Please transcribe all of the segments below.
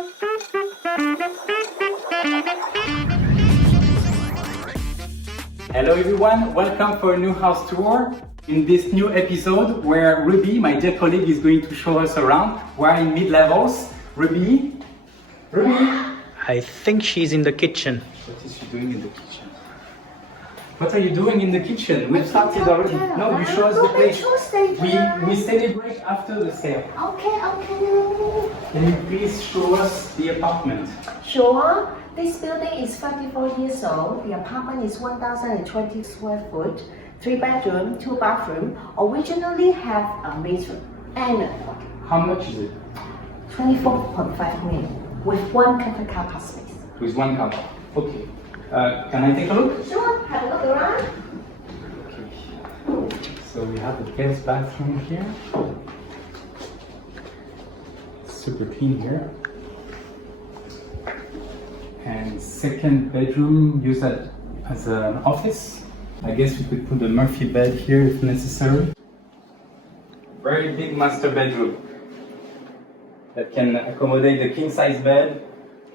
Hello everyone, welcome for a new house tour. In this new episode where Ruby, my dear colleague, is going to show us around. We're in mid-levels. Ruby? I think she's in the kitchen. What is she doing in the kitchen? What are you doing in the kitchen? We've started already. No, you show us the place. We celebrate after the sale. Okay. Can you please show us the apartment? Sure. This building is 54 years old. The apartment is 1,020 square foot, 3 bedroom, 2 bathroom. Originally have a maidroom and a toilet. How much is it? 24.5 million with 1 covered car park space. With 1 car. Okay. Can I take a look? Sure. Have a look around. Okay. So we have the guest bathroom here. Super clean here. And second bedroom used as an office. I guess we could put a Murphy bed here if necessary. Very big master bedroom that can accommodate the king size bed.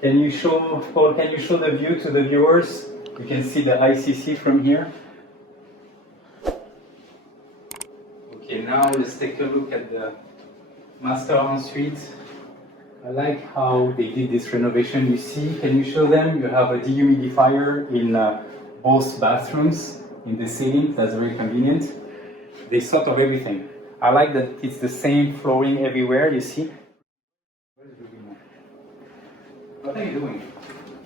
Can you show, Paul, can you show the view to the viewers? You can see the ICC from here. Okay, now let's take a look at the master ensuite. I like how they did this renovation. You see, can you show them? You have a dehumidifier in both bathrooms in the ceiling. That's very convenient. They thought of everything. I like that it's the same flooring everywhere, you see. What are you doing?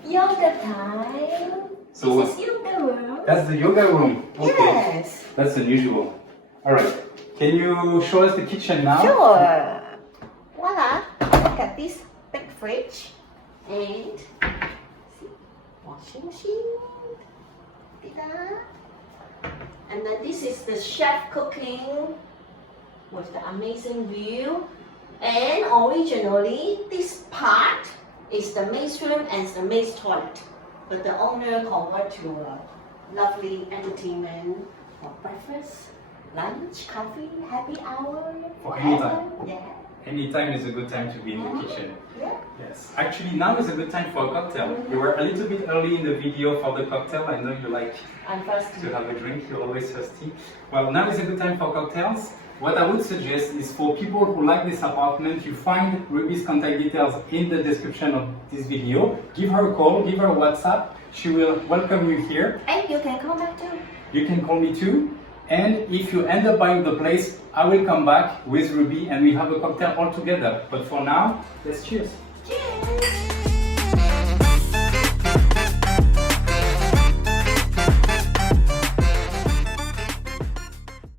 Yoga time. So This is yoga room. that's the yoga room. Okay. Yes. That's unusual. All right. Can you show us the kitchen now? Sure. Voila. Look at this big fridge and see, washing machine. Ta-da. And then this is the chef cooking with the amazing view. And originally, this part is the maid's room and the maid's toilet. But the owner converted to a lovely entertainment for breakfast, lunch, coffee, happy hour. For any time. Yeah. Any time is a good time to be in the kitchen. Yeah. Yes. Actually, now is a good time for a cocktail. You were a little bit early in the video for the cocktail. I know you like I'm thirsty. to have a drink. You're always thirsty. Well, now is a good time for cocktails. What I would suggest is for people who like this apartment, you find Ruby's contact details in the description of this video. Give her a call, give her a WhatsApp. She will welcome you here. And you can come back too. You can call me too. And if you end up buying the place, I will come back with Ruby and we have a cocktail all together. But for now, let's cheers. Cheers!